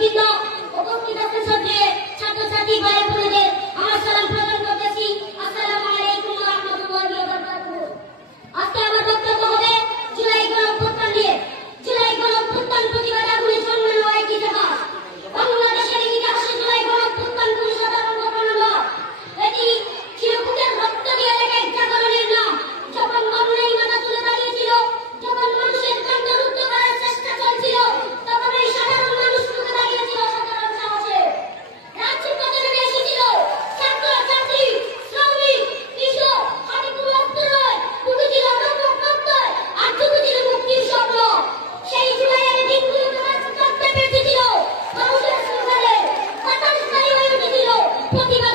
সাংবাদিকবৃন্দ, উপস্থিত আছেন ছাত্রছাত্রী ভাই বোনেদের আমার সালাম প্রদান করতেছি। আসসালামু আলাইকুম ওয়া রাহমাতুল্লাহি ওয়া বারাকাতুহু। আজকে আমার বক্তব্য হবে জুলাই গণঅভ্যুত্থান নিয়ে। জুলাই গণঅভ্যুত্থান প্রতিবাদ আগুনে জন্মানো এক ইতিহাস। বাংলাদেশের ইতিহাসে জুলাই গণঅভ্যুত্থান কোনো সাধারণ ঘটনা নয়। এটি ছিল বুকের রক্ত দিয়ে লেখা এক জাগরণের নাম। যখন অন্যায় মাথা তুলে দাঁড়িয়েছিল, যখন মানুষের কাণ্ড রুদ্ধ করার চেষ্টা চলছিল, তখন এই সাধারণ মানুষ রুখে দাঁড়িয়েছিল সাধারণ সাহসে। রাজপথে নেমে এসেছিল ছাত্র, ছাত্রী, শ্রমিক, কৃষক, হাতে রক্ত নয়, বুকে ছিল রক্ত প্রত্যয়, আর চোখে ছিল মুক্তির স্বপ্ন। সেই জুলাইয়ের দিনগুলোতে কাঁদতে পেরেছিল মানুষের স্লোগানে, বাতাস ভারী হয়ে উঠেছিল প্রতিবাদ।